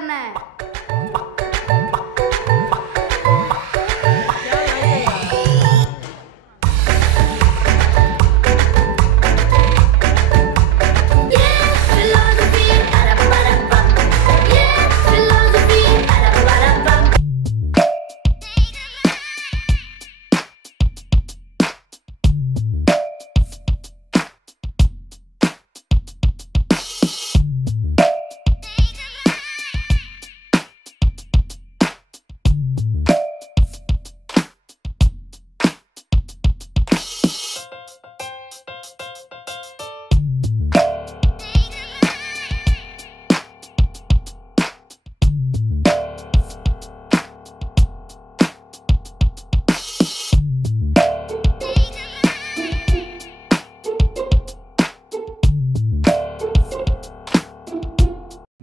करना है।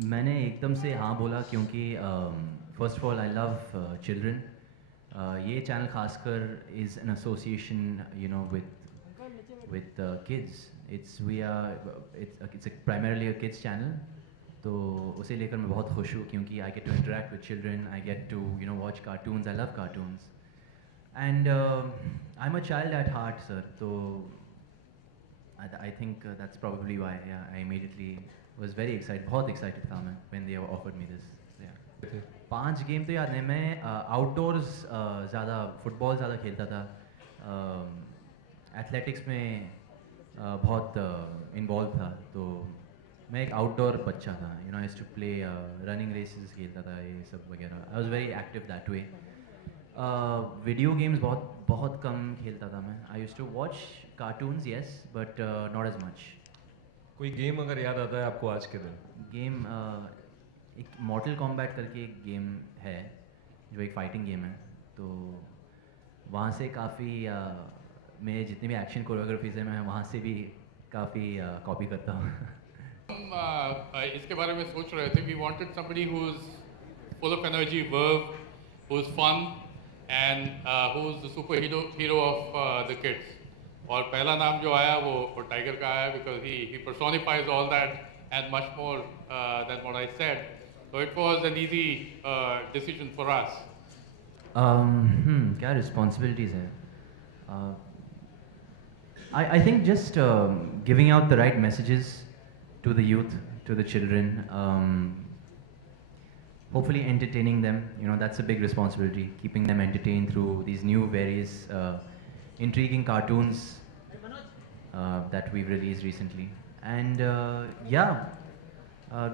मैंने एकदम से हाँ बोला क्योंकि first of all I love children. ये चैनल खासकर is an association you know with kids. It's primarily a kids channel. तो उसे लेकर मैं बहुत खुश हूँ क्योंकि I get to interact with children, I get to watch cartoons. I love cartoons, and I'm a child at heart, sir. तो I think that's probably why I immediately was very excited, बहुत excited था मैं when they offered me this. Yeah. 5 game तो याद नहीं, मैं outdoors ज़्यादा football ज़्यादा खेलता था, एथलेटिक्स में बहुत इन्वॉल्व था, तो मैं एक आउटडोर बच्चा था। I used to play running races खेलता था, ये सब वगैरह। I was very active that way. Video games बहुत बहुत कम खेलता था मैं। I used to watch cartoons yes, but not as much. कोई गेम अगर याद आता है आपको आज के दिन? गेम एक मॉर्टल कॉम्बैट करके एक गेम है जो एक फाइटिंग गेम है, तो वहाँ से काफ़ी मेरे जितने भी एक्शन कोरियोग्राफीज हैं मैं वहाँ से भी काफ़ी कॉपी करता हूँ। हम इसके बारे में सोच रहे थे, we wanted somebody who is full of energy, verve, who is fun and who is the super hero of the kids. और पहला नाम जो आया वो टाइगर का आया because he personifies all that and much more than what I said, so it was an easy decision for us. क्या responsibilities है? I think just giving out the right messages to the youth, to the children, hopefully entertaining them. That's a big responsibility, keeping them entertained through these new various intriguing cartoons that we've released recently. And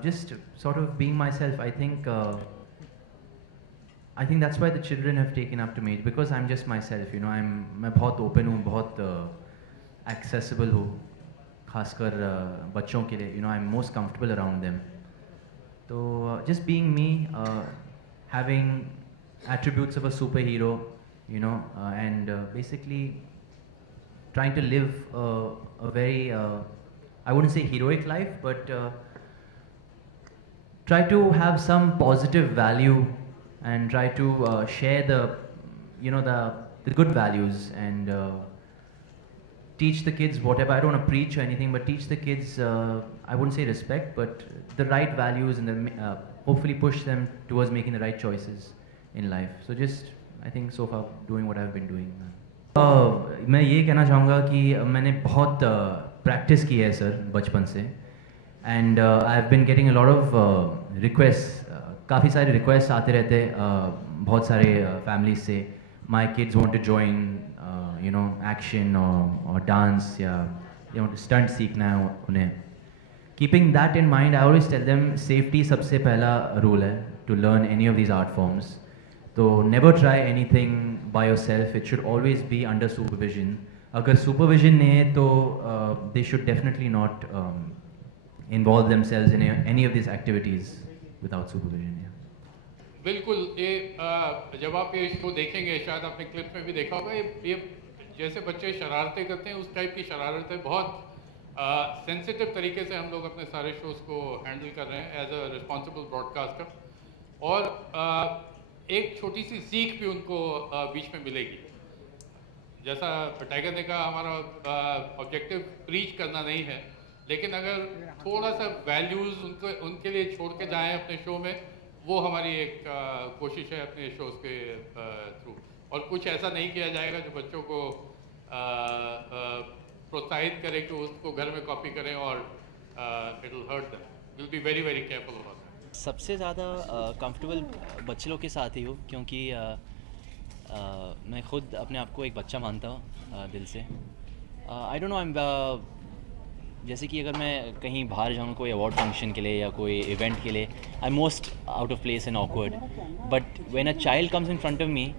just sort of being myself. I think that's why the children have taken up to me, because I'm just myself. मैं बहुत open हूँ, बहुत accessible हूँ, खासकर बच्चों के लिए. I'm most comfortable around them. So just being me, having attributes of a superhero, and basically trying to live a very, I wouldn't say heroic life, but try to have some positive value and try to share the good values and teach the kids whatever. I don't want to preach or anything, but teach the kids, I wouldn't say respect, but the right values, and hopefully push them towards making the right choices in life. So just, I think so far doing what I've been doing. मैं ये कहना चाहूँगा कि मैंने बहुत practice की है sir बचपन से, and I have been getting a lot of request, काफ़ी सारे रिक्वेस्ट आते रहते बहुत सारे फैमिलीज से, my kids want to join action और डांस या स्टंट सीखना है उन्हें. Keeping that in mind, I always tell them safety सबसे पहला रूल है to learn any of these art forms. तो never try anything by yourself, it should always be under supervision. अगर सुपरविजन नहीं है तो they should definitely not involve themselves in any of these activities without supervision. बिल्कुल. ये जब आप ये शो देखेंगे, शायद आपने क्लिप में भी देखा होगा, ये जैसे बच्चे शरारतें करते हैं उस टाइप की शरारतें बहुत सेंसिटिव तरीके से हम लोग अपने सारे शोज़ को हैंडल कर रहे हैं एज अ रिस्पॉन्सिबल ब्रॉडकास्टर. और एक छोटी सी सीख भी उनको बीच में मिलेगी. जैसा टाइगर ने कहा, हमारा ऑब्जेक्टिव प्रीच करना नहीं है, लेकिन अगर थोड़ा सा वैल्यूज़ उनके लिए छोड़ के जाएं अपने शो में, वो हमारी एक कोशिश है अपने शोज़ के थ्रू। और कुछ ऐसा नहीं किया जाएगा जो बच्चों को प्रोत्साहित करे कि उसको घर में कॉपी करें और it will hurt them. Will be very very careful about that. सबसे ज़्यादा कंफर्टेबल बच्चे लोग के साथ ही हूँ, क्योंकि मैं खुद अपने आप को एक बच्चा मानता हूँ दिल से। I don't know, I am जैसे कि अगर मैं कहीं बाहर जाऊँ कोई अवार्ड फंक्शन के लिए या कोई इवेंट के लिए, I am most out of place and awkward, but when a child comes in front of me,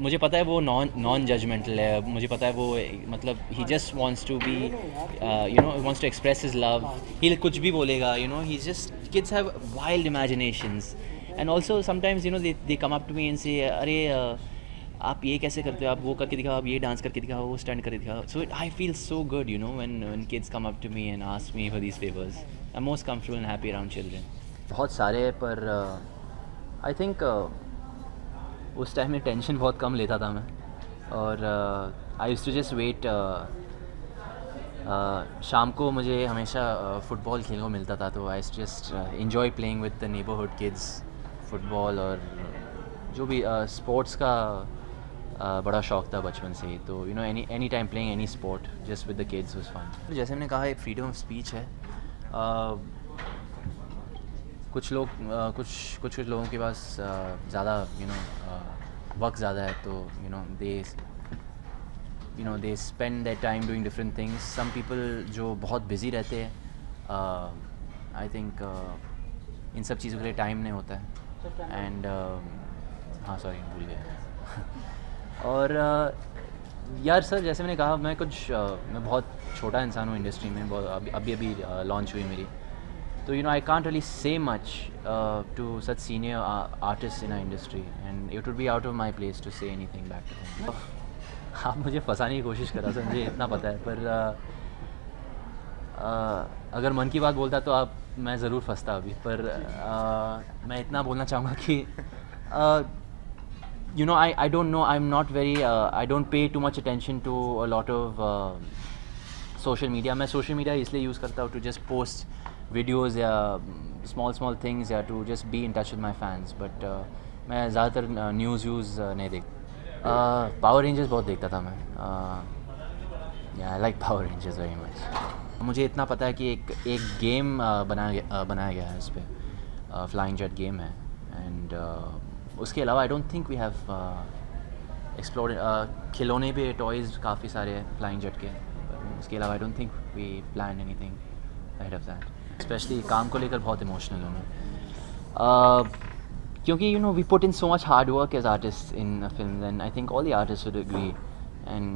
मुझे पता है वो नॉन जजमेंटल है, मुझे पता है वो मतलब he just wants to be you know wants to express his love, he कुछ भी बोलेगा, you know, he just kids have wild imaginations and also sometimes you know they come up to me and say अरे आप ये कैसे करते हो, आप वो करके दिखाओ, आप ये डांस करके दिखाओ, वो स्टैंड करके दिखाओ. So I feel so good, you know, when kids come up to me and ask me for these favors. I'm most comfortable and happy around children. बहुत सारे हैं, पर आई थिंक उस टाइम में टेंशन बहुत कम लेता था मैं, और I used to just wait. शाम को मुझे हमेशा फुटबॉल खेलने को मिलता था, तो I just enjoy playing with the neighborhood kids football, और जो भी स्पोर्ट्स का बड़ा शौक था बचपन से ही. तो you know any time playing any sport just with the kids was fun. जैसे मैंने कहा, एक फ्रीडम ऑफ स्पीच है. कुछ लोग कुछ लोगों के पास ज़्यादा यू नो वक्त ज़्यादा है, तो you know they spend their time doing different things. Some people जो बहुत बिजी रहते हैं, आई थिंक इन सब चीज़ों के लिए टाइम नहीं होता है. एंड हाँ सॉरी भूल गया. और यार सर, जैसे मैंने कहा, मैं बहुत छोटा इंसान हूँ इंडस्ट्री में, बहुत अभी लॉन्च हुई मेरी. तो you know I can't really say much to such senior artist in our industry, and it would be out of my place to say anything back to them. आप मुझे फंसाने की कोशिश कर रहा सर, मुझे इतना पता है, पर अगर मन की बात बोलता तो मैं ज़रूर फंसता अभी. पर मैं इतना बोलना चाहूँगा कि you know, I don't know, I'm not very I don't pay too much attention to a lot of social media. मैं social media इसलिए यूज़ करता हूँ to just post videos या small things, या to just be in touch with my fans. But मैं ज़्यादातर news नहीं देखता. पावर रेंजर्स बहुत देखता था मैं. I like power rangers very much. मुझे इतना पता है कि एक गेम बनाया गया है इस पर, फ्लाइंग जेट गेम है. एंड उसके अलावा I don't think we have explore. खिलौने पे टॉयज़ काफ़ी सारे हैं फ्लाइंग जेट के. उसके अलावा I don't think we plan anything ahead of that. Specially काम को लेकर बहुत इमोशनल हूँ मैं, क्योंकि you know we put in so much hard work as artist in film, and I think all the artist would agree. And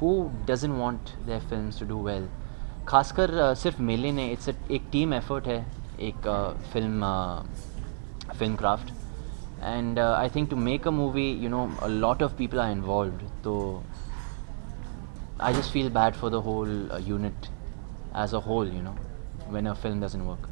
who doesn't want their films to do well. खासकर सिर्फ मेले ने, it's एक team effort है, एक film craft. And I think to make a movie, you know, a lot of people are involved. So I just feel bad for the whole unit as a whole, you know, when a film doesn't work.